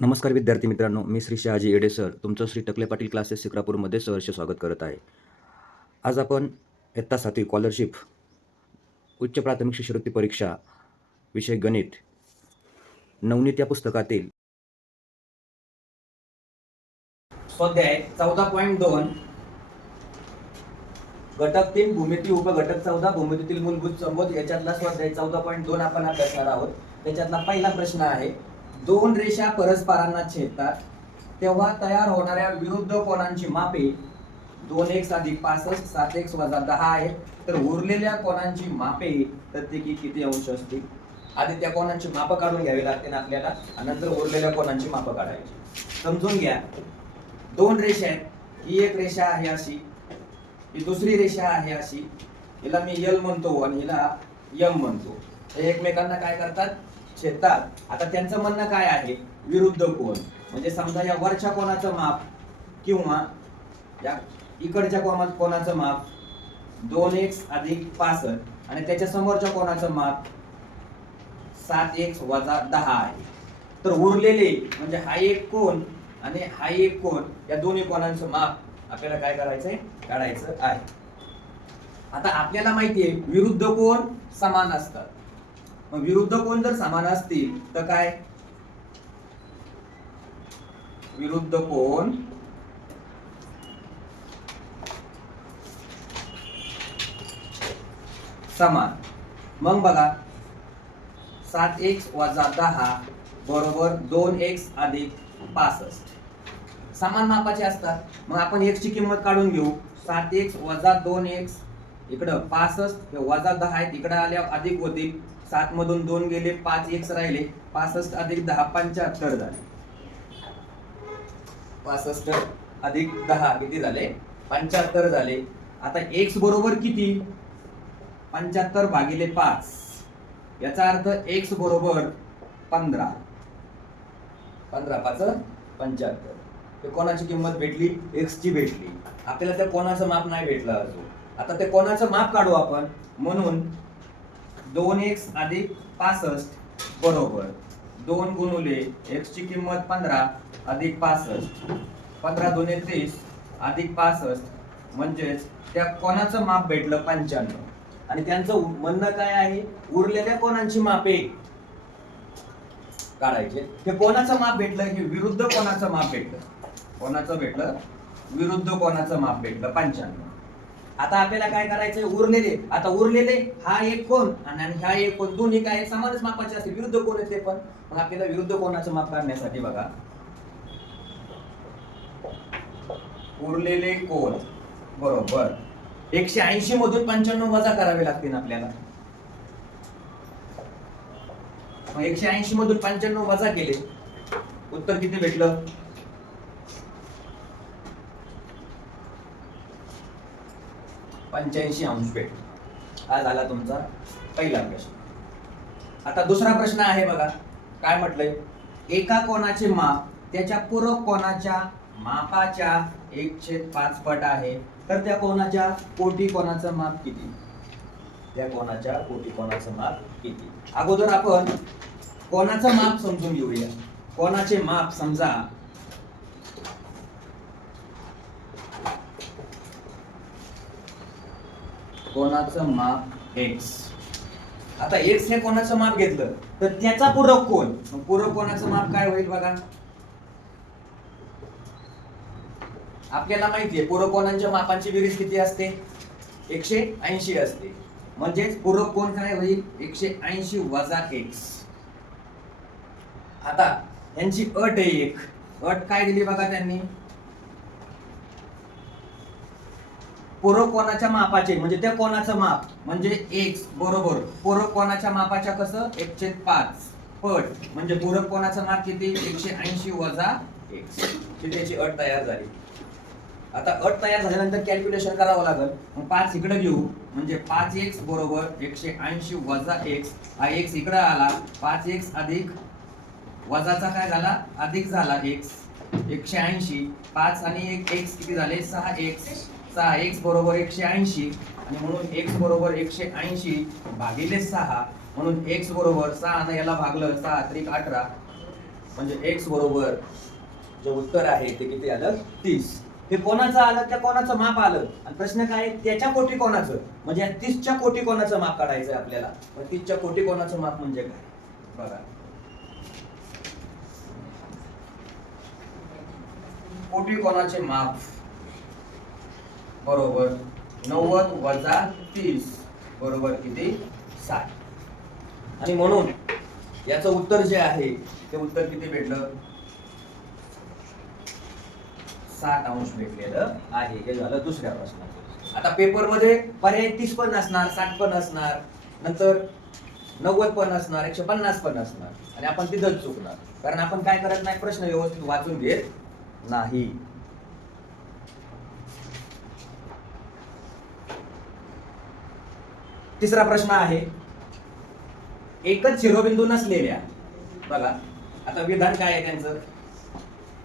नमस्कार विद्यार्थी मित्रांनो, मी श्री शहाजी येडे सर तुमचं श्री टकले पाटील क्लासेस शिक्रापूरमध्ये सहर्ष स्वागत करत आहे. आज आपण इयत्ता 7वी स्कॉलरशिप उच्च प्राथमिक शिष्यवृत्ती परीक्षा विषय गणित नवनीत या पुस्तकातील स्वाध्याय 14.2 घटक 3 भूमिती उपघटक 14 भूमितीतील मूलभूत संबोध याच्यातला स्वाध्याय 14.2 आपण अभ्यासणार आहोत. त्याच्यातला पहिला प्रश्न आहे, दोन रेषा परस्परांना छेदतात तेव्हा तयार होणाऱ्या विरुद्ध कोनांची मापे 2x अधिक 65 7x वजा 10 आहे. तर उरलेल्या कोनांची मापे प्रत्येकी किती अंश असतील? आधी त्या कोनांची माप काढून घ्यावी लागतील आपल्याला आणि नंतर उरलेल्या कोनांची माप काढायची. समजून घ्या, दोन रेषा आहेत. ही एक रेषा आहे अशी, ही दुसरी रेषा आहे अशी. हिला मी L म्हणतो आणि हिला M म्हणतो. हे एकमेकांना काय करतात? छेदतात. आता त्यांचं म्हणणं काय आहे? विरुद्ध कोन. म्हणजे समजा या वरच्या कोनाचं माप किंवा या इकडच्या कोनाचं माप 2x अधिक 65 आणि त्याच्या समोरच्या कोनाचं माप 7x वजा 10 आहे. तर उरलेले म्हणजे हा एक कोन आणि हा एक कोन, या दोन्ही कोनांचं माप आपल्याला काय करायचंय? काढायचं आहे. आता आपल्याला माहितीये विरुद्ध कोन समान असतात. मग विरुद्ध कोन जर समान असतील तर काय? विरुद्ध कोन समान. मग बघा, 7x वजा 10 बरोबर 2x अधिक 65 समान मापाचे असतात. मग आपण x ची किंमत काढून घेऊ. 7x वजा 2x इकडं 65 हे वजा 10 आहेत, इकडे आल्यावर अधिक होतील. 7 मधून 2 गेले, 5x राहिले. 65 अधिक 10 75 झाले. 65 अधिक 10 किती झाले? 75 झाले. आता x बरोबर किती? 75 भागिले 5. याचा अर्थ x बरोबर 15. 15 5 75. ते कोणाची किंमत भेटली? x ची भेटली. आपल्याला त्या कोणाचं माप नाही भेटलं अजून. आता ते कोणाचं माप काढू आपण. म्हणून 2x अधिक 65 बरोबर 2 गुणुले x ची किंमत 15 अधिक 65. 15 दुने 30 अधिक 65 म्हणजेच त्या कोणाचं माप भेटलं 95. आणि त्यांचं म्हणणं काय आहे? उरलेल्या कोनांची मापे काढायचे. हे कोणाचं माप भेटलं? हे विरुद्ध कोनाचं माप भेटलं. कोणाचं भेटलं? विरुद्ध कोनाचं माप भेटलं 95. आता आपल्याला काय करायचंय? उरलेले. आता उरलेले हा एक कोन आणि हा एक कोन दोन्ही काय समानच मापाचे असतील, विरुद्ध कोन आहेत ते पण. मग आपल्याला विरुद्ध कोनाचं माप काढण्यासाठी बघा, उरलेले कोन बरोबर 180 मधून 95 वजा करावे लागतील आपल्याला. 180 मधून 95 वजा केले, उत्तर किती भेटलं? 85 अंश भेटलं. हा झाला तुमचा पहिला प्रश्न. आता दुसरा प्रश्न आहे बघा, काय म्हटलंय? एका कोनाचे माप त्याच्या पूरक कोनाच्या मापाच्या 1/5 पट आहे. तर त्या कोनाच्या कोटी कोनाचं माप किती? त्या कोनाच्या कोटी कोनाचं माप किती? अगोदर आपण कोनाचं माप समजून घेऊया. कोनाचे माप समजा कोनाचं माप x. आता x हे कोनाचं माप घेतलं तर त्याचा पूरक कोन, पूरक कोनाचं माप काय होईल बघा. आपल्याला माहितीये पूरक कोनांच्या मापांची बेरीज किती असते? 180 असते. म्हणजेच पूरक कोन काय होईल? 180 वजा x. आता यांची अट आहे एक. अट काय दिली बघा त्यांनी? पूरक कोनाच्या मापाचे म्हणजे त्या कोनाचं माप म्हणजे x बरोबर पूरक कोनाच्या मापाच्या कसं 1/5 पट. म्हणजे पूरक कोनाचं माप किती? 180 वजा x. त्याची अट तयार झाली. आता अट तयार झाल्यानंतर कॅल्क्युलेशन करावं लागेल. मग 5 इकडे घेऊ म्हणजे 5x बरोबर 180 वजा x. हा x इकडे आला, 5x अधिक वजाचा काय झाला? अधिक झाला x. 180 5 आणि 1 x किती झाले? 6x. 6x बरोबर 180 आणि म्हणून x बरोबर 180 भागिले 6. म्हणून x बरोबर 6 आणि याला भागलं 6 त्रिक 18 म्हणजे एक्स बरोबर जे उत्तर आहे ते किती आलं 30. हे कोणाचं आलं त्या कोणाचं माप आलं आणि प्रश्न काय त्याच्या कोटी कोणाचं म्हणजे या 30च्या कोटी कोणाचं माप काढायचं आहे आपल्याला. 30च्या कोटी कोणाचं माप म्हणजे काय बघा. कोटी कोणाचे माप बरोबर 90 वजा 30 बरोबर किती 60. आणि म्हणून याचं उत्तर जे आहे ते उत्तर किती भेटलं 60 अंश भेटलेलं आहे. हे झालं दुसऱ्या प्रश्नाचं. आता पेपर मध्ये पर्याय 30 पण असणार 60 पण असणार नंतर 90 पण असणार 150 पण असणार आणि आपण तिथंच चुकणार कारण आपण काय करत नाही प्रश्न व्यवस्थित वाचून घेत नाही. तिसरा प्रश्न आहे एकच शिरोबिंदू नसलेल्या बघा आता विधान काय आहे त्यांचं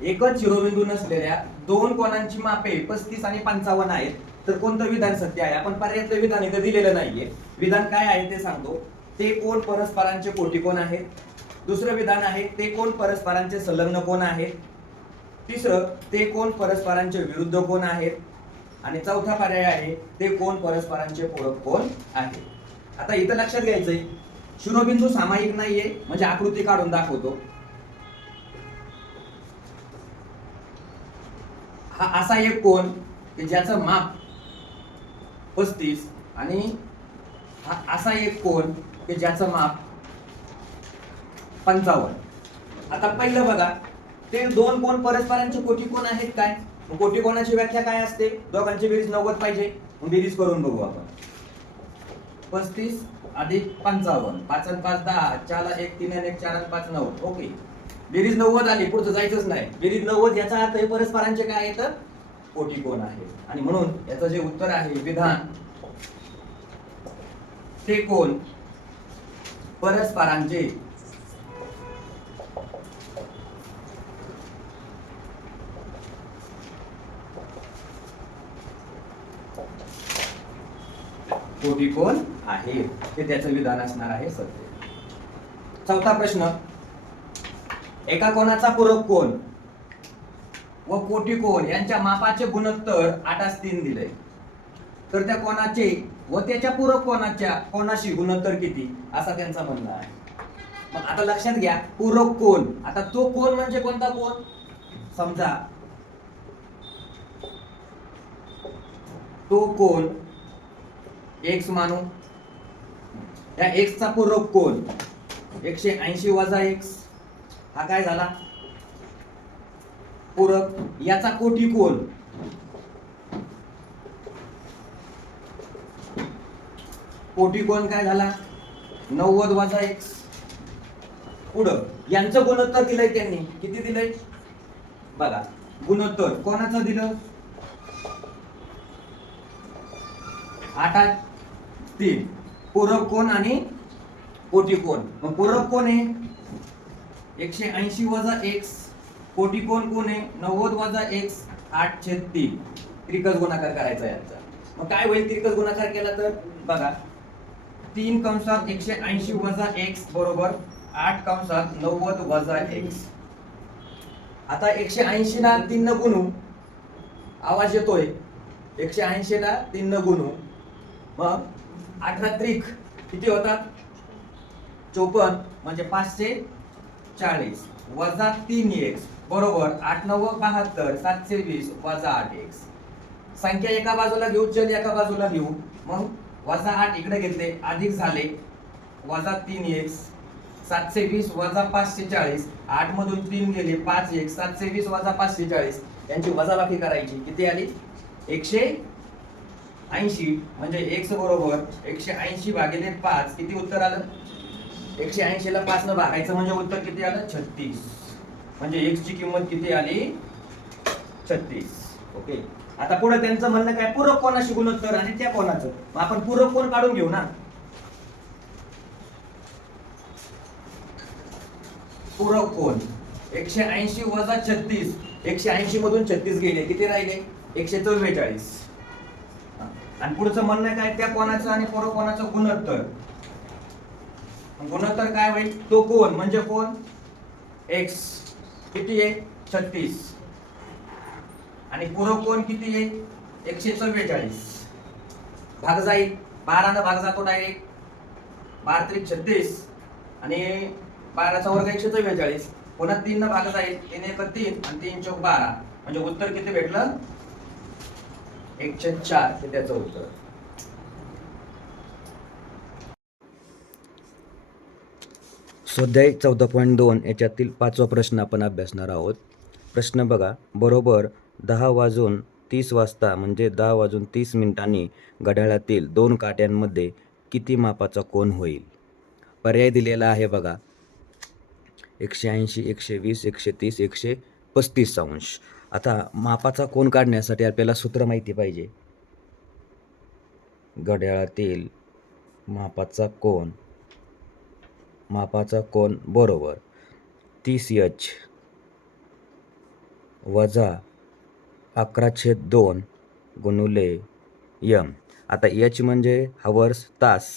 एकच शिरोबिंदू नसलेल्या दोन कोणांची मापे 35 आणि 55 आहेत तर कोणतं विधान सत्य आहे. आपण पर्यायातलं विधान इथं दिलेलं नाहीये. विधान काय आहे ते सांगतो. ते कोण परस्परांचे कोटिकोण आहेत. दुसरं विधान आहे ते कोण परस्परांचे संलग्न कोण आहेत. तिसरं ते कोण परस्परांचे विरुद्ध कोण आहेत आणि चौथा पर्याय आहे ते कोण परस्परांचे पूरक कोण आहेत. आता इथं लक्षात घ्यायचंय शिरोबिंदू सामायिक नाहीये म्हणजे आकृती काढून दाखवतो. हा असा एक कोण की ज्याचं माप 35 आणि हा असा एक कोण की ज्याचं माप 55. आता पहिलं बघा ते दोन कोण परस्परांचे कोटिकोण आहेत काय. कोटिकोणाची व्याख्या काय असते दोघांची बेरीज 90 पाहिजे. बेरीज करून बघू आपण 35 अधिक 55 5 आणि 5 10 4 ला 1 3 आणि 1 4 आणि 5 9. ओके बेरीज 90 आली पुढचं जायचंच नाही. बेरीज 90 याचा अर्थ हे परस्परांचे काय आहेत कोटिकोण आहे आणि म्हणून याचं जे उत्तर आहे विधान ते कोण परस्परांचे कोटिकोण आहे हे त्याचं विधान असणार आहे सत्य. चौथा प्रश्न एका कोणाचा पूरक कोण व कोटिकोण यांच्या मापाचे गुणोत्तर 8:3 दिले तर त्या कोणाचे व त्याच्या पूरक कोणाच्या कोणाशी गुणोत्तर किती असा त्यांचा म्हणणं आहे. मग आता लक्षात घ्या पूरक कोण आता तो कोण म्हणजे कोणता कोण समजा तो कोण x मानू या x चा पूरक कोण 180 वजा x हा काय झाला पूरक. याचा कोटिकोण कोटिकोण काय झाला 90 वजा x. पुढं यांचं गुणोत्तर दिलंय त्यांनी किती दिलंय बघा. गुणोत्तर कोणाचं दिलं 8:3 पूरक कोण आणि कोटिकोण. मग पूरक कोण आहे 180 वजा x कोटिकोण कोण आहे 90 वजा x 8/3 त्रिकस गुणाकार करायचा यांचा. मग काय होईल त्रिकस गुणाकार केला तर बघा 3 कंसात 180 वजा x बरोबर 8 कंसात 90 वजा x. आता 180 ला 3 न गुणू आवाज येतोय 180 ला 3 न गुणू मग 18 त्रिक किती होतात 54 म्हणजे 540 वजा 3x बरोबर 8 9 72 720 वजा 8x. संख्या एका बाजूला घेऊ चल एका बाजूला घेऊ मग वजा 8 इकडे घेतले अधिक झाले वजा 3x 720 वजा 540 8 मधून 3 गेले 5x 720 वजा 540 यांची वजाबाकी करायची किती आली 180 म्हणजे x बरोबर 180 भागिले 5 किती उत्तर आलं 180 ला 5 न भागायचं म्हणजे उत्तर किती आलं 36 म्हणजे x ची किंमत किती आली 36. ओके आता पुढे त्यांचं म्हणणं काय पूरक कोणाशी गुणोत्तर आणि त्या कोणाचं. मग आपण पूरक कोण काढून घेऊ ना. पूरक कोण 180 वजा 36 180 मधून 36 गेले किती राहिले 144. आणि पुढचं म्हणणं काय त्या कोणाचं आणि पूरक कोणाचं गुणोत्तर. गुणोत्तर काय होईल तो कोण म्हणजे कोण x किती आहे 36 आणि पूरक कोण किती आहे 144. भाग जाईल 12 न भाग जातो डायरेक्ट 12 त्रिक 36 आणि 12चा वर्ग 144. पुन्हा 3 न भाग जाईल 3 एक 3 आणि 3 चौक 12 म्हणजे उत्तर किती भेटलं 104 हे त्याचं उत्तर. स्वाध्याय 14.2 याच्यातील 5वा प्रश्न आपण अभ्यासणार आहोत. प्रश्न बघा. बरोबर 10:30 वाजता म्हणजे 10:30 घड्याळातील 2 काट्यांमध्ये किती मापाचा कोन होईल? पर्याय दिलेला आहे बघा. 180, 120, 130, 135 अंश. आता मापाचा कोन काढण्यासाठी आपल्याला सूत्र माहिती पाहिजे. घड्याळातील मापाचा कोन बरोबर 30H वजा 11/2 गुणुले M. आता H म्हणजे हवर्स तास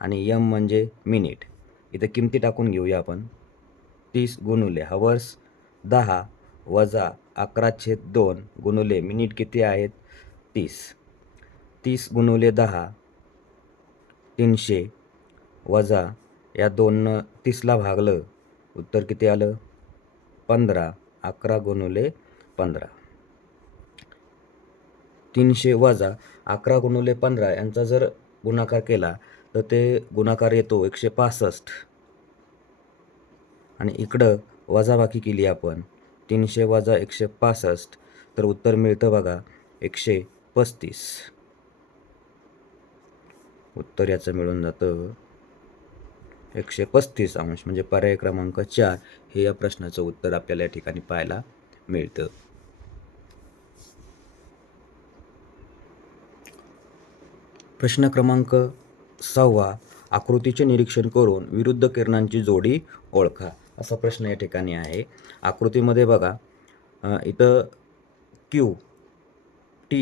आणि M म्हणजे मिनिट. इथं किमती टाकून घेऊया आपण. 30 गुणुले हवर्स 10 वजा 11/2 गुणुले मिनिट किती आहेत 30. 30 गुणुले 10 300 वजा या 2 30ला भागलं उत्तर किती आलं 15. 11 गुणुले 15. 300 वजा 11 गुणुले 15 यांचा जर गुणाकार केला तर ते गुणाकार येतो 165 आणि इकडं वजाबाकी केली आपण 300 वजा 165 तर उत्तर मिळतं बघा 135. उत्तर याचं मिळून जातं 135 अंश म्हणजे पर्याय क्रमांक 4 हे या प्रश्नाचं उत्तर आपल्याला या ठिकाणी पाहायला मिळतं. प्रश्न क्रमांक 6. आकृतीचे निरीक्षण करून विरुद्ध किरणांची जोडी ओळखा असा प्रश्न या ठिकाणी आहे. आकृतीमध्ये बघा इथं Q T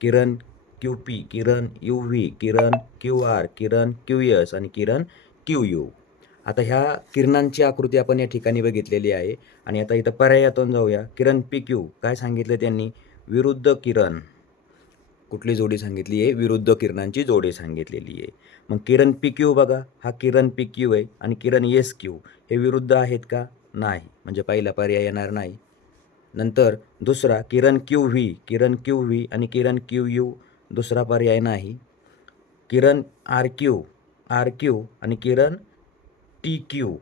किरण QP किरण UV किरण QR किरण QS आणि किरण QU. आता ह्या किरणांची आकृती आपण या ठिकाणी बघितलेली आहे आणि आता इथं पर्यायातून जाऊया. किरण PQ काय सांगितलं त्यांनी विरुद्ध किरण. कुठली जोडी सांगितली आहे विरुद्ध किरणांची जोडी सांगितलेली आहे. मग किरण PQ बघा हा किरण PQ आहे आणि किरण SQ हे विरुद्ध आहेत का नाही म्हणजे पहिला पर्याय येणार नाही. नंतर दुसरा किरण QV आणि किरण QU दुसरा पर्याय नाही. किरण RQ आणि किरण TQ.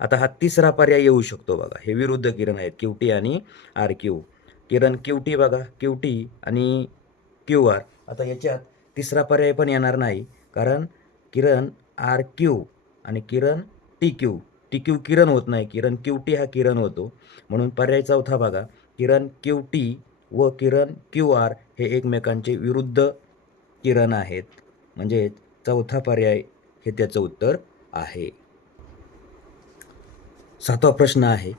आता हा तिसरा पर्याय येऊ शकतो बघा. हे विरुद्ध किरण आहेत QT आणि RQ. किरण QT बघा QT आणि QR. आता याच्यात तिसरा पर्याय पण येणार नाही कारण किरण RQ आणि किरण TQ किरण होत नाही किरण QT हा किरण होतो म्हणून पर्याय चौथा बघा किरण QT व किरण QR हे एकमेकांचे विरुद्ध किरण आहेत म्हणजे चौथा पर्याय हे त्याचं उत्तर आहे. 7वा प्रश्न आहे.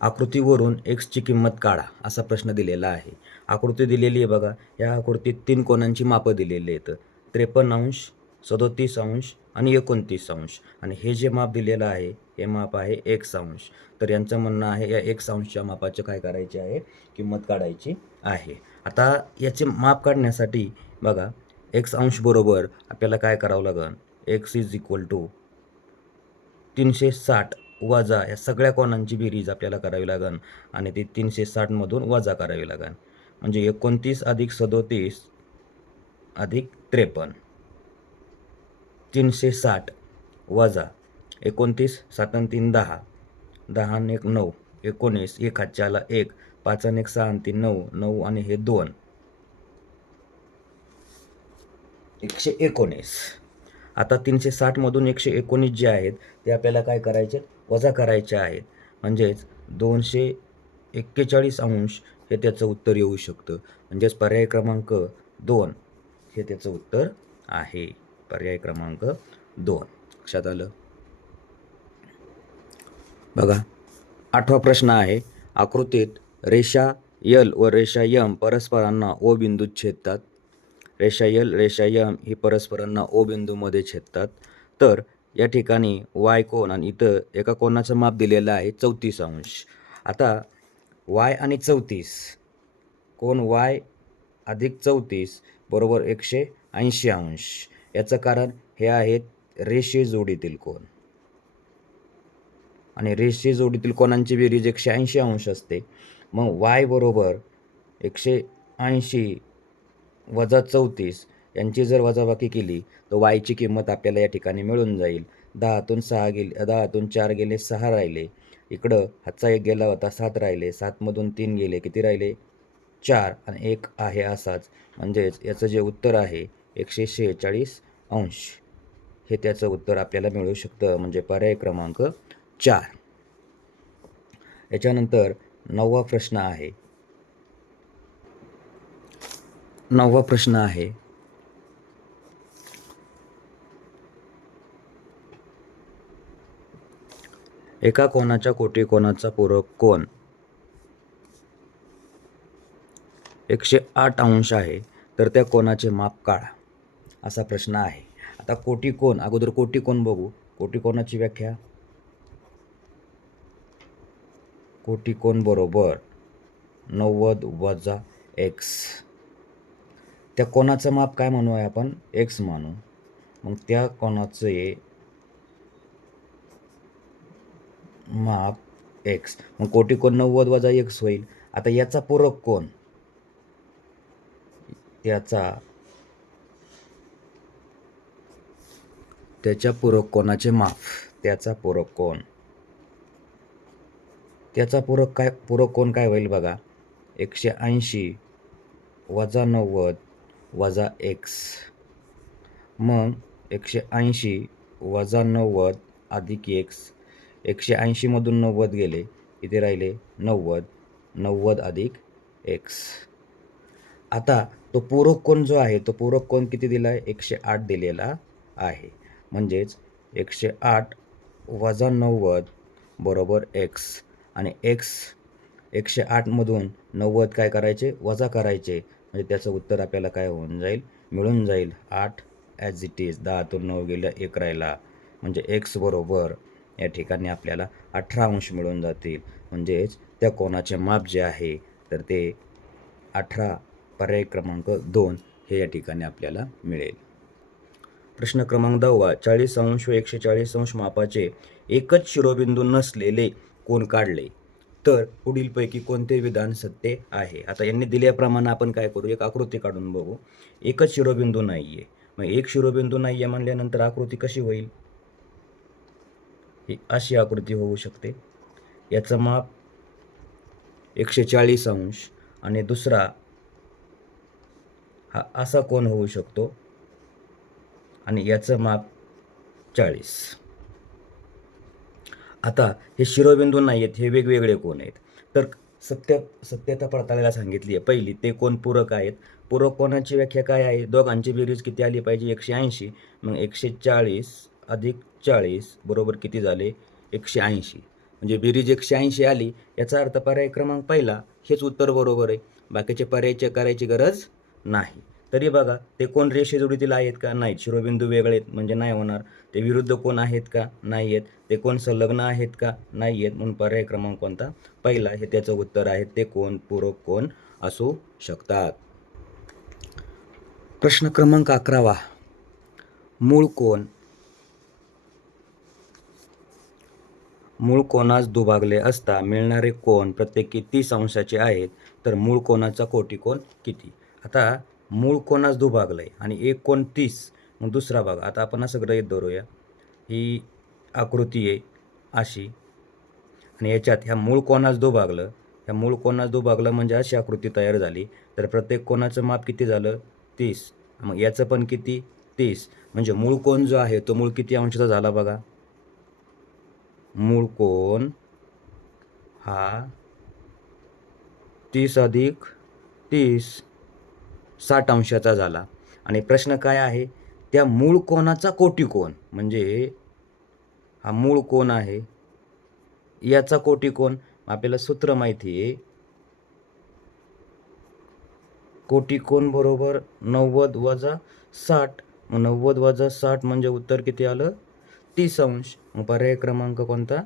आकृतीवरून x ची किंमत काढा असा प्रश्न दिलेला आहे. आकृती दिलेली आहे बघा. या आकृतीत 3 कोनांची मापं दिलेली आहेत 53 अंश 37 अंश आणि 29 अंश आणि हे जे माप दिलेलं आहे हे माप आहे x अंश. तर यांचं म्हणणं आहे या x अंशच्या मापाचे काय करायचे आहे किंमत काढायची आहे. आता याचे माप काढण्यासाठी बघा x अंश बरोबर आपल्याला काय करावं लागेल x = 360 वजा या सगळ्या कोनांची बेरीज आपल्याला करावी लागेल आणि ती 360 मधून वजा करावी लागेल म्हणजे 29 अधिक 37 अधिक 53. 360 वजा 29 7 आणि 3 10 10 आणि 1 9 19 1 हातच्याला 1 5 आणि 1 6 आणि 3 9 9 आणि हे 2 119. आता 360 मधून 119 जे आहेत ते आपल्याला काय करायचे वजा करायचे आहेत म्हणजेच 241 अंश हे त्याचं उत्तर येऊ शकतं म्हणजेच पर्याय क्रमांक 2 हे त्याचं उत्तर आहे. पर्याय क्रमांक 2 लक्षात आलं. बघा 8वा प्रश्न आहे. आकृतीत रेषा L व रेषा M परस्परांना O बिंदूत छेदतात. रेषा L रेषा M ही परस्परांना O बिंदूमध्ये छेदतात. तर या ठिकाणी Y कोन आणि इथं एका कोनाचं माप दिलेलं आहे 34 अंश आता वाय आणि 34, कोन वाय अधिक 34 बरोबर 180 अंश. याचं कारण हे आहेत रेषीय जोडीतील कोन, आणि रेषीय जोडीतील कोनांची बेरीज 180 अंश असते. मग वाय बरोबर 180 वजा 34 यांची जर वजाबाकी केली तर वायची किंमत आपल्याला या ठिकाणी मिळून जाईल. 10तून 6 गेले, 10तून 4 गेले, 6 राहिले. इकडं हातचा 1 गेला होता, 7 राहिले. 7मधून 3 गेले, किती राहिले? 4, आणि 1 आहे असाच. म्हणजेच याचं जे उत्तर आहे 146 अंश, हे त्याचं उत्तर आपल्याला मिळू शकतं. म्हणजे पर्याय क्रमांक 4. याच्यानंतर 9वा प्रश्न आहे. 9वा प्रश्न आहे, एका कोनाच्या कोटिकोनाचा पूरक कोन 108 अंश आहे, तर त्या कोनाचे माप काढा, असा प्रश्न आहे. आता कोटिकोन, अगोदर कोटिकोन बघू. कोटिकोनाची व्याख्या, कोटिकोन बरोबर 90 वजा x. त्या कोनाचं माप काय म्हणू आहे आपण? x मानू. मग त्या कोनाचे माप x. मग कोटिकोन 90 वजा x होईल. आता याचा पूरक कोन, त्याच्या पूरक कोनाचे माप, त्याचा पूरक कोन, त्याचा पूरक कोन काय होईल बघा? 180 वजा 90 वजा x. मग 180 वजा 90 अधिक x. 180 मधून 90 गेले, किती राहिले? 90. 90 अधिक x. आता तो पूरक कोन जो आहे, तो पूरक कोन किती दिला आहे? 108 दिलेला आहे. म्हणजेच 108 वजा 90 बरोबर x. आणि x 108 मधून 90 काय करायचे? वजा करायचे. म्हणजे त्याचं उत्तर आपल्याला काय होऊन जाईल? मिळून जाईल 8 ॲज इट इज. 10तून 9 गेलं, 1 राहिला. म्हणजे x बरोबर या ठिकाणी आपल्याला 18 अंश मिळून जातील. म्हणजेच त्या कोनाचे माप जे आहे तर ते 18, पर्याय क्रमांक 2 हे या ठिकाणी आपल्याला मिळेल. प्रश्न क्रमांक 10वा, 40 अंश व 140 अंश मापाचे एकच शिरोबिंदू नसलेले कोन काढले तर पुढीलपैकी कोणते विधान सत्य आहे? आता यांनी दिल्याप्रमाणे आपण काय करू? एक आकृती काढून बघू. एकच शिरोबिंदू नाही आहे. मग एक शिरोबिंदू नाही आहे म्हणल्यानंतर आकृती कशी होईल? ही अशी आकृती होऊ शकते. याचं माप 140 अंश आणि दुसरा हा असा कोन होऊ शकतो आणि याचं माप 40. आता हे शिरोबिंदू नाही आहेत, हे वेगवेगळे कोन आहेत. तर सत्यता पडताळायला सांगितली आहे. पहिली, ते कोन पूरक आहेत. पूरक कोनाची व्याख्या काय आहे? दोघांची बेरीज किती आली पाहिजे? 180. मग 140 अधिक 40 बरोबर किती झाले? 180. म्हणजे बेरीज 180 आली. याचा अर्थ पर्याय क्रमांक पहिला हेच उत्तर बरोबर आहे. बाकीचे पर्याय चेक करायची गरज नाही. तरी बघा, ते कोण रेषे जोडीतील आहेत का? नाहीत. शिरोबिंदू वेगळे आहेत म्हणजे नाही होणार. ते विरुद्ध कोण आहेत का? नाही आहेत. ते कोण संलग्न आहेत का? नाही आहेत. म्हणून पर्याय क्रमांक कोणता? पहिला हे त्याचं उत्तर आहे. ते कोण पूरक कोण असू शकतात. प्रश्न क्रमांक 11वा, मूळ कोनास दुभागले असता मिळणारे कोन प्रत्येकी 30 अंशाचे आहेत, तर मूळ कोनाचा कोटिकोन किती? आता मूळ कोनास दुभागलंय आणि एक कोन 30, मग दुसरा बघा. आता आपण असं गृहीत धरूया, ही आकृती आहे अशी, आणि याच्यात ह्या मूळ कोनास दुभागलं. ह्या मूळ कोनास दुभागलं म्हणजे अशी आकृती तयार झाली. तर प्रत्येक कोनाचं माप किती झालं? 30. मग याचं पण किती? 30. म्हणजे मूळ कोन जो आहे तो मूळ किती अंशाचा झाला बघा? मूळ कोन हा 30 अधिक 30 60 अंशाचा झाला. आणि प्रश्न काय आहे? त्या मूळ कोनाचा कोटिकोन, म्हणजे हा मूळ कोन आहे याचा कोटिकोन. आपल्याला सूत्र माहिती आहे, कोटिकोन बरोबर 90 वजा 60. मग 90 वजा 60 म्हणजे उत्तर किती आलं? 30 अंश. मग पर्याय क्रमांक कोणता?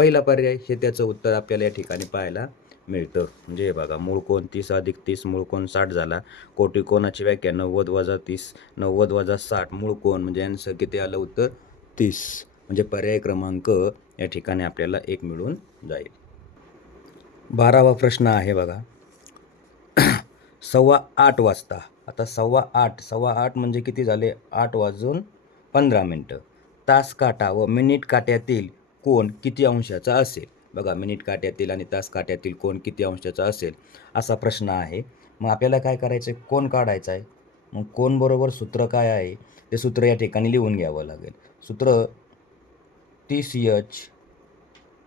पहिला पर्याय हे त्याचं उत्तर आपल्याला या ठिकाणी पाहायला मिळतं. म्हणजे हे बघा, मूळ कोण 30 अधिक 30 मूळ कोण 60 झाला. कोटी कोणाची व्याख्या 90 वजा 30 90 वजा 60 मूळ कोण, म्हणजे यांचं किती आलं उत्तर 30. म्हणजे पर्याय क्रमांक या ठिकाणी आपल्याला 1 मिळून जाईल. 12वा प्रश्न आहे बघा. 8:15 वाजता. आता 8:15 म्हणजे किती झाले? 8:15. तास काटा व मिनिट काट्यातील कोन किती अंशाचा असेल? बघा, मिनिट काट्यातील आणि तास काट्यातील कोन किती अंशाचा असेल असा प्रश्न आहे. मग आपल्याला काय करायचं आहे? कोन काढायचा आहे. मग कोन बरोबर सूत्र काय आहे ते सूत्र या ठिकाणी लिहून घ्यावं लागेल. सूत्र 30h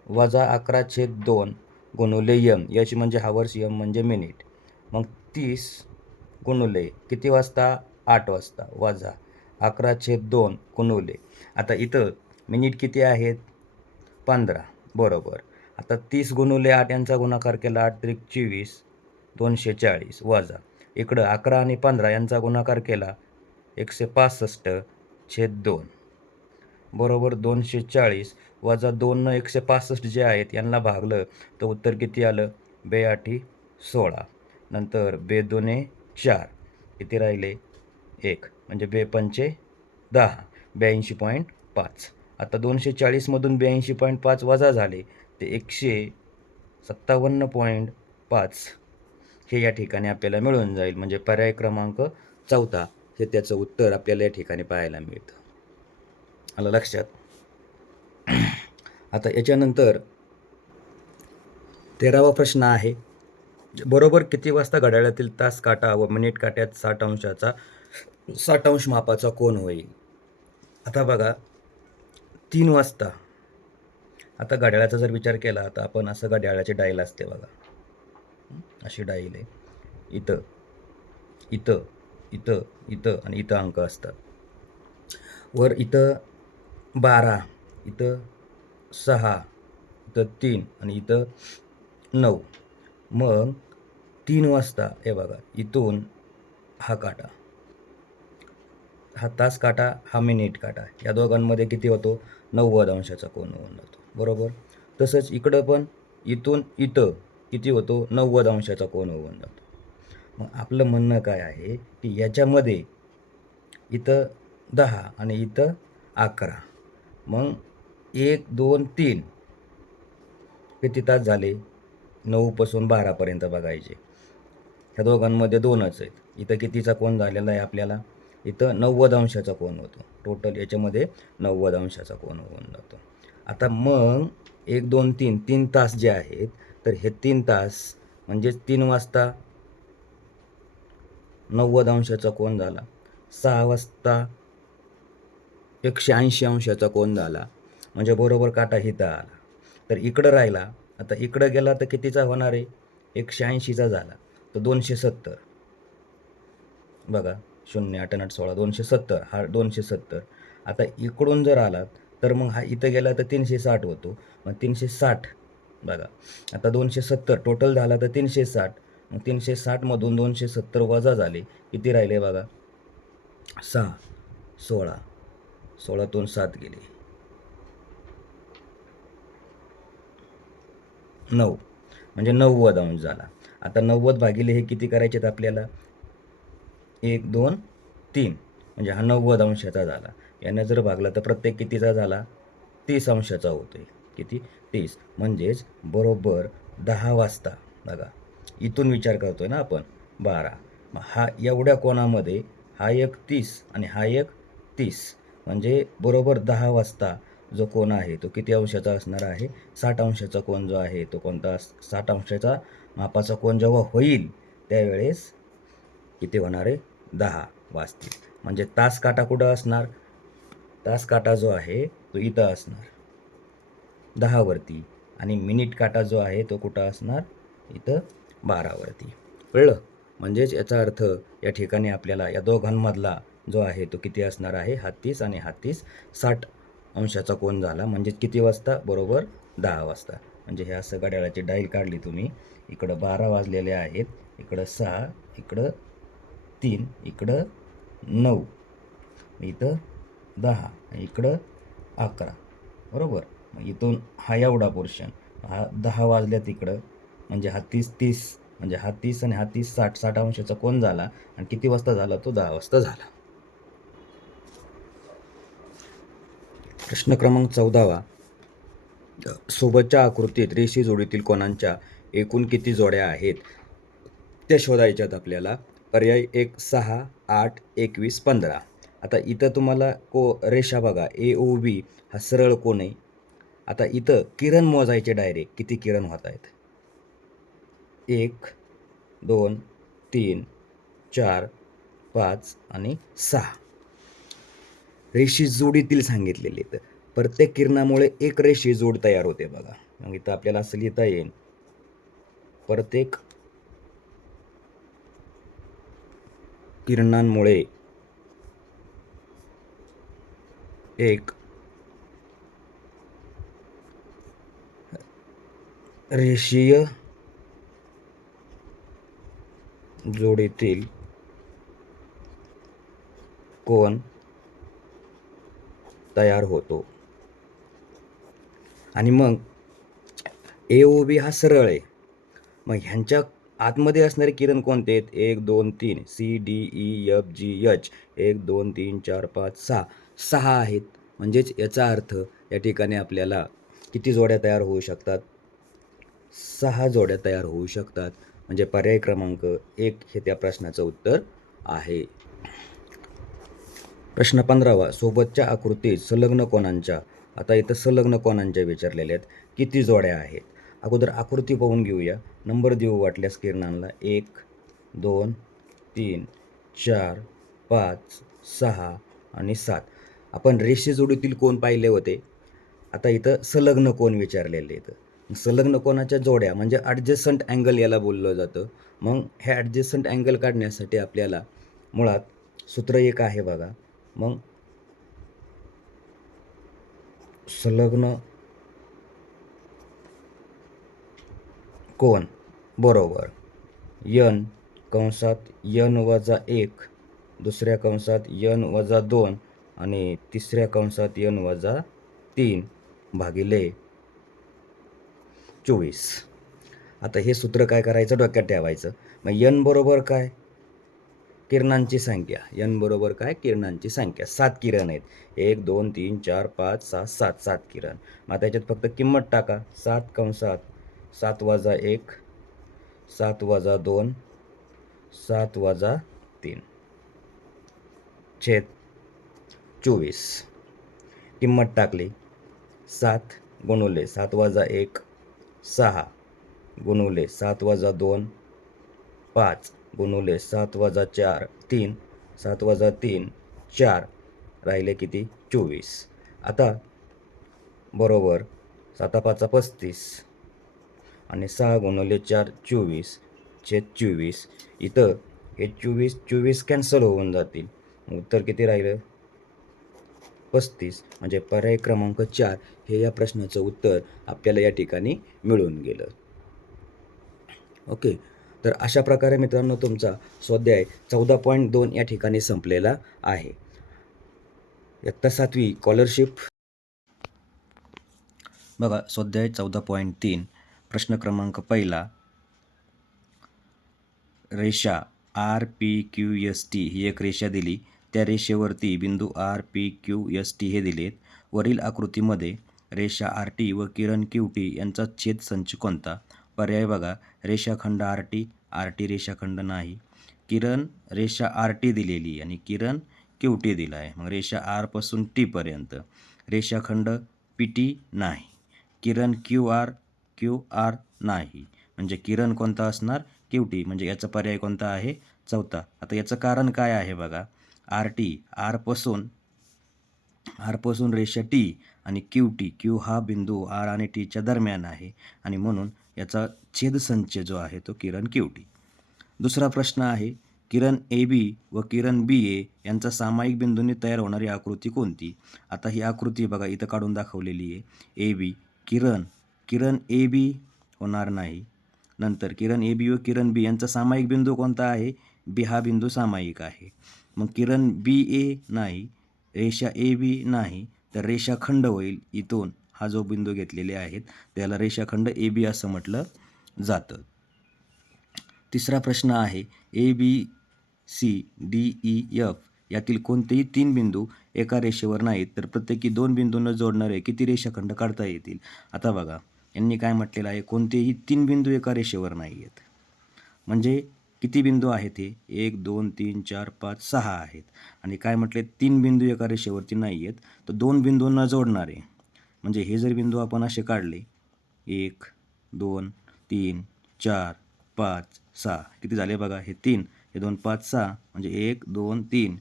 वजा 11/2 गुणुले m. h म्हणजे हावर्स, m म्हणजे मिनिट. मग 30 गुणुले किती वाजता? 8 वाजता वजा 11/2 गुणुले, आता इथं मिनिट किती आहेत? 15 बरोबर. आता 30 गुणुले 8 यांचा गुणाकार केला 8 त्रिक 24 240 वजा इकडं 11 आणि 15 यांचा गुणाकार केला 165/2 बरोबर 240 वजा 2 न 165 जे आहेत यांना भागलं तर उत्तर किती आलं? 2×8 = 16. नंतर 2×2 = 4 किती राहिले? 1 म्हणजे 2×5 = 10 82.5. आता 240मधून 82.5 वजा झाले ते 157.5 हे या ठिकाणी आपल्याला मिळून जाईल. म्हणजे पर्याय क्रमांक 4 हे त्याचं उत्तर आपल्याला या ठिकाणी पाहायला मिळतं. आलं लक्षात? आता याच्यानंतर 13वा प्रश्न आहे. बरोबर किती वाजता घड्याळातील तास काटा व मिनिट काट्यात 60 अंश मापाचा कोन होईल? आता बघा, 3 वाजता. आता घड्याळाचा जर विचार केला तर आपण असं घड्याळाची डायल असते बघा, अशी डाईल आहे. इथं इथं इथं इथं आणि इथं अंक असतात. वर इथं 12, इथं 6, इथं 3 आणि इथं 9. मग 3 वाजता हे बघा, इथून हा काटा, हा तास काटा, हा मिनिट काटा, या दोघांमध्ये किती होतो? 90 अंशाचा कोन होऊन जातो. बरोबर. तसंच इकडं पण इथून इथं किती होतो? 90 अंशाचा कोन होऊन जातो. मग आपलं म्हणणं काय आहे की याच्यामध्ये इथं 10 आणि इथं 11. मग 1 2 3 किती तास झाले? 9 पासून 12पर्यंत बघायचे. ह्या दोघांमध्ये 2च आहेत. इथं कितीचा कोन झालेला आहे आपल्याला? इथं 90 अंशाचा कोन होतो. टोटल याच्यामध्ये 90 अंशाचा कोन होऊन जातो. आता मग 1 2 3 3 तास जे आहेत, तर हे 3 तास म्हणजेच 3 वाजता 90 अंशाचा कोन झाला. 6 वाजता 180 अंशाचा कोन झाला. म्हणजे बरोबर काटा इथं आला. तर इकडं राहिला. आता इकडं गेला तर कितीचा होणार आहे? 180चा झाला. तर 270. बघा, 0 8 8 16 270, हा 270. आता इकडून जर आलात तर मग हा इथं गेला तर 360 होतो. मग 360 बघा, आता 270 टोटल झाला तर 360. मग 360मधून 270 वजा झाले, किती राहिले बघा? 6 16 16तून 7 गेले 9, म्हणजे 90 अंश झाला. आता 90 भागिले हे किती करायचे आहेत आपल्याला? 1 2 3 म्हणजे हा 90 अंशाचा झाला. यानं जर भागला तर प्रत्येक कितीचा झाला? 30 अंशाचा होतोय. किती? 30. म्हणजेच बरोबर 10 वाजता. बघा, इथून विचार करतोय ना आपण, 12. मग हा एवढ्या कोणामध्ये हा एक 30 आणि हा एक 30. म्हणजे बरोबर 10 वाजता जो कोन आहे तो किती अंशाचा असणार आहे? 60 अंशाचा कोन जो आहे तो कोणता? 60 अंशाचा मापाचा कोन जेव्हा होईल त्यावेळेस किती होणार आहे? 10 वाजतील. म्हणजे तास काटा कुठं असणार? तास काटा जो आहे तो इथं असणार 10 वरती, आणि मिनिट काटा जो आहे तो कुठं असणार? इथं 12 वरती. कळलं? म्हणजेच याचा अर्थ या ठिकाणी आपल्याला या दोघांमधला जो आहे तो किती असणार आहे? हा 30 आणि हा 30 60 अंशाचा कोन झाला. म्हणजे किती वाजता? बरोबर 10 वाजता. म्हणजे हे असं घड्याळाची डाईल काढली तुम्ही. इकडं 12 वाजलेले आहेत, इकडं 6, इकडं 3, इकडं 9, इथं 10 आणि इकडं 11. बरोबर. मग इथून हा एवढा पोर्शन, हा 10 वाजल्या तिकडं, म्हणजे हा 30 म्हणजे हा 30 आणि हा 30 60 अंशाचा कोन झाला. आणि किती वाजता झाला तो? 10 वाजता झाला. प्रश्न क्रमांक 14वा, सोबतच्या आकृतीत रेषीय जोडीतील कोणांच्या एकूण किती जोड्या आहेत त्या शोधायच्यात आपल्याला. पर्याय 1 6, 8, 21, 15. आता इथं तुम्हाला रेषा बघा, ए ओ बी हा सरळ कोन आहे. आता इथं किरण मोजायचे डायरेक्ट, किती किरण होत आहेत. 1 2 3 4 5 आणि 6 रेषी जोडीतील सांगितलेले. तर प्रत्येक किरणामुळे एक रेषी जोड तयार होते बघा. मग इथं आपल्याला असं लिहिता येईल, प्रत्येक किरणांमुळे एक रेषीय जोडीतील कोन तयार होतो. आणि मग ए ओ बी हा सरळ आहे. मग ह्यांच्या आतमध्ये असणारे किरण कोणते आहेत? 1 2 3 C D E F G H 1 2 3 4 5 6 6 आहेत. म्हणजेच याचा अर्थ या ठिकाणी आपल्याला किती जोड्या तयार होऊ शकतात? 6 जोड्या तयार होऊ शकतात. म्हणजे पर्याय क्रमांक 1 हे त्या प्रश्नाचं उत्तर आहे. प्रश्न 15वा, सोबतच्या आकृतीत संलग्न कोनांच्या, आता इथं संलग्न कोनांच्या विचारलेल्या आहेत, किती जोड्या आहेत? अगोदर आकृती पाहून घेऊया. नंबर देऊ वाटल्यास किरणांना. 1 2 3 4 5 6 आणि 7. आपण रेषे जोडीतील कोन पाहिले होते. आता इथं संलग्न कोन विचारलेले आहेत. संलग्न कोनाच्या जोड्या म्हणजे ॲडजस्टंट अँगल याला बोललं जातं. मग हे ॲडजस्टंट अँगल काढण्यासाठी आपल्याला मुळात सूत्र एक आहे बघा. मग संलग्न कोन बरोबर n कंसात n वजा 1, दुसऱ्या कंसात n वजा 2 आणि तिसऱ्या कंसात n वजा 3 भागिले 24. आता हे सूत्र काय करायचं? डोक्यात ठेवायचं. मग n बरोबर काय? किरणांची संख्या. n बरोबर काय? किरणांची संख्या. 7 किरण आहेत. 1 2 3 4 5 6 7 7 किरण. मग त्याच्यात फक्त किंमत टाका. 7 कंसात 7 वजा 1 7 वजा 2 7 वजा 3 छेद 24. किंमत टाकली. 7 गुणुले 7 वजा 1 6 गुणुले 7 वजा 2 5 गुणुले 7 वजा 4 3 7 वजा 3 4 राहिले किती? 24. आता बरोबर 7 5 35 आणि 6 गुणुले 4 24 छेद 24. इथं हे 24 24 कॅन्सल होऊन जातील. उत्तर किती राहिलं? 35. म्हणजे पर्याय क्रमांक 4 हे या प्रश्नाचं उत्तर आपल्याला या ठिकाणी मिळून गेलं. ओके. तर अशा प्रकारे मित्रांनो तुमचा स्वाध्याय 14.2 या ठिकाणी संपलेला आहे. इयत्ता 7वी स्कॉलरशिप बघा. स्वाध्याय 14.3 प्रश्न क्रमांक पहिला, रेषा R P Q S T ही एक रेषा दिली. त्या रेषेवरती बिंदू R P Q S T हे दिलेत. वरील आकृतीमध्ये रेषा आर टी व किरण क्यू टी यांचा छेद संच कोणता? पर्याय बघा. रेषाखंड आर टी रेषाखंड नाही. किरण रेषा आर टी दिलेली आणि किरण क्यू टी दिला आहे. मग रेषा आर पासून टी पर्यंत रेषाखंड पी टी नाही. किरण क्यू आर नाही. म्हणजे किरण कोणता असणार? Q T. म्हणजे याचा पर्याय कोणता आहे? चौथा. आता याचं कारण काय आहे बघा. आर टी आरपासून रेषा टी आणि क्यू हा बिंदू आर आणि टीच्या दरम्यान आहे आणि म्हणून याचा छेदसंच जो आहे तो किरण क्यू टी. दुसरा प्रश्न आहे, किरण ए बी व किरण बी ए यांचा सामायिक बिंदूंनी तयार होणारी आकृती कोणती? आता ही आकृती बघा इथं काढून दाखवलेली आहे. A B Kiran A B होणार नाही. नंतर किरण ए बी व किरण बी यांचा सामायिक बिंदू कोणता आहे? बी हा बिंदू सामायिक आहे. मग किरण बी ए नाही, रेषा ए बी नाही, तर रेषाखंड होईल. इथून हा जो बिंदू घेतलेले आहेत त्याला रेषाखंड ए बी असं म्हटलं जातं. तिसरा प्रश्न आहे ABCDEF यातील कोणतेही 3 बिंदू एका रेषेवर नाहीत तर प्रत्येकी 2 बिंदूंना जोडणारे किती रेषाखंड काढता येतील. आता बघा यांनी काय म्हटलेलं आहे, कोणतेही 3 बिंदू एका रेषेवर नाही आहेत. म्हणजे किती बिंदू आहेत हे 1 2 3 4 5 6 आहेत. आणि काय म्हटले 3 बिंदू एका रेषेवरती नाही आहेत तर 2 बिंदूंना जोडणारे, म्हणजे हे जर बिंदू आपण असे काढले 1 2 3 4 5 6 किती झाले बघा, हे 3 हे 2 5 6 म्हणजे 1 2 3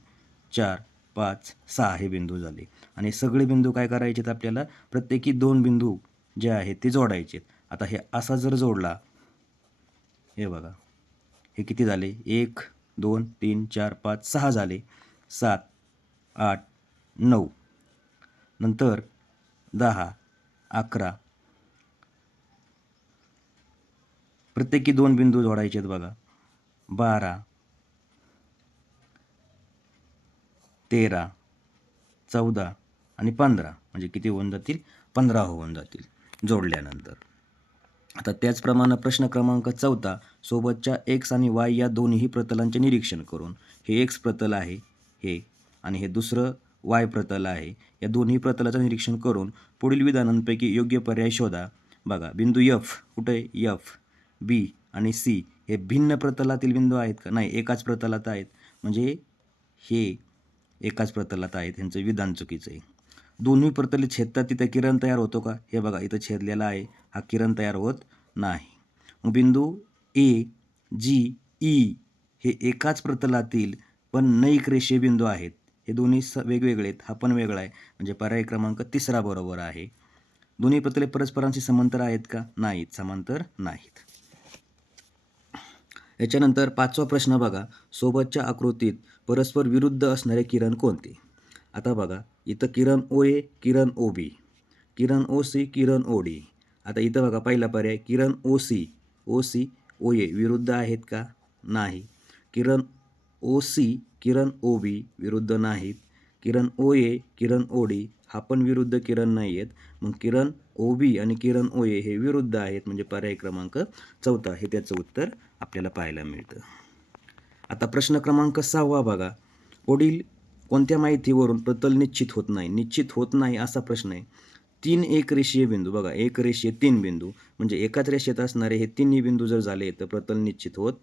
4 5 6 हे बिंदू झाले. आणि सगळे बिंदू काय करायचे आहेत आपल्याला, प्रत्येकी 2 बिंदू जे आहेत ते जोडायचे. आता हे असा जर जोडला, हे बघा हे किती झाले 1 2 3 4 5 6 झाले, 7 8 9 नंतर 10 11 प्रत्येकी 2 बिंदू जोडायचे आहेत बघा, 12 13 14 आणि 15 म्हणजे किती होऊन जातील, 15 होऊन जातील जोडल्यानंतर. आता त्याचप्रमाणे प्रश्न क्रमांक 14 सोबतच्या एक्स आणि वाय या दोन्ही प्रतलांचे निरीक्षण करून, हे एक्स प्रतल आहे हे आणि हे दुसरं वाय प्रतल आहे, या दोन्ही प्रतलाचं निरीक्षण करून पुढील विधानांपैकी योग्य पर्याय शोधा. बघा बिंदू एफ कुठे आहे, एफ बी आणि सी हे भिन्न प्रतलातील बिंदू आहेत का, नाही एकाच प्रतलात आहेत. म्हणजे हे एकाच प्रतलात आहेत, ह्यांचं विधान चुकीचं आहे. दोन्ही प्रतले छेदतात तिथे किरण तयार होतो का, हे बघा इथं छेदलेला आहे, हा किरण तयार होत नाही. मग बिंदू ए जी ई हे एकाच प्रतलातील पण नैक रेषीय बिंदू आहेत, हे दोन्ही वेगवेगळे आहेत, हा पण वेगळा आहे. म्हणजे पर्याय क्रमांक 3 बरोबर आहे. दोन्ही प्रतले परस्परांशी समांतर आहेत का, नाहीत, समांतर नाहीत. याच्यानंतर 5वा प्रश्न बघा, सोबतच्या आकृतीत परस्पर विरुद्ध असणारे किरण कोणते. आता बघा इथं किरण ओ ए किरण ओ बी, किरण ओ सी किरण ओ डी. आता इथं बघा पहिला पर्याय किरण ओ सी ओ ए विरुद्ध आहेत का, नाही. किरण ओ सी किरण ओ बी विरुद्ध नाहीत. किरण ओ ए किरण ओ डी हा पण विरुद्ध किरण नाही आहेत. मग किरण ओ बी आणि किरण ओ ए हे विरुद्ध आहेत, म्हणजे पर्याय क्रमांक 4 हे त्याचं उत्तर आपल्याला पाहायला मिळतं. आता प्रश्न क्रमांक 6 बघा, पुढील कोणत्या माहितीवरून प्रतल निश्चित होत नाही असा प्रश्न आहे. 3 एकरेषीय बिंदू, बघा एक रेषीय 3 बिंदू म्हणजे एकाच रेषेत असणारे हे तिन्ही बिंदू जर झाले तर प्रतल निश्चित होत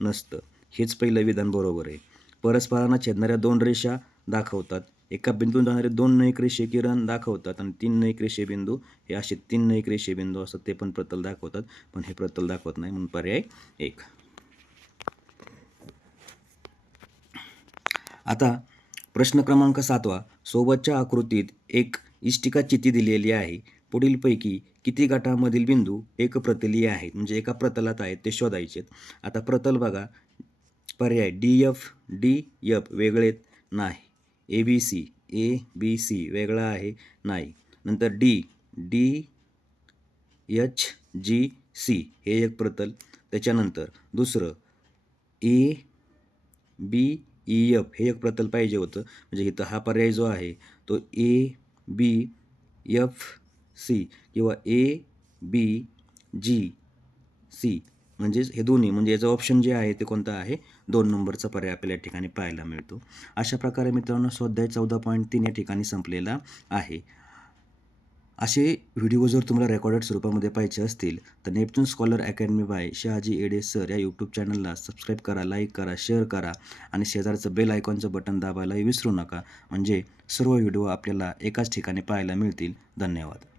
नसतं. हेच पहिलं विधान बरोबर आहे. परस्परांना छेदणाऱ्या 2 रेषा दाखवतात, एका बिंदून जाणारे 2 नैकरेषीय किरण दाखवतात आणि 3 नैकरेषीय बिंदू हे असे 3 नैकरेषीय बिंदू असतात, ते पण प्रतल दाखवतात, पण हे प्रतल दाखवत नाही, म्हणून पर्याय 1. आता प्रश्न क्रमांक 7 सोबतच्या आकृतीत एक इष्टिका चिती दिलेली आहे. पुढीलपैकी किती गटामधील बिंदू एकप्रतलीय आहेत, म्हणजे एका प्रतलात आहेत, ते शोधायचे. आता प्रतल बघा, पर्याय DF वेगळे नाही, ABC वेगळा आहे नाही, नंतर DHGC हे एक प्रतल, त्याच्यानंतर दुसरं ABEF हे एक प्रतल पाहिजे होतं. म्हणजे इथं हा पर्याय जो आहे तो ABFC किंवा ABGC म्हणजेच हे दोन्ही, म्हणजे याचं ऑप्शन जे आहे ते कोणतं आहे, 2 नंबरचा पर्याय आपल्याला या ठिकाणी पाहायला मिळतो. अशा प्रकारे मित्रांनो स्वाध्याय 14.3 या ठिकाणी संपलेला आहे. असे व्हिडिओ जर तुम्हाला रेकॉर्डेड स्वरूपामध्ये पाहिजे असतील तर Neptune scholar academy by Shahaji Ede sir या यूट्यूब चॅनलला सबस्क्राईब करा, लाईक करा, शेअर करा आणि शेजारचं बेल आयकॉनचं बटन दाबायलाही विसरू नका, म्हणजे सर्व व्हिडिओ आपल्याला एकाच ठिकाणी पाहायला मिळतील. धन्यवाद.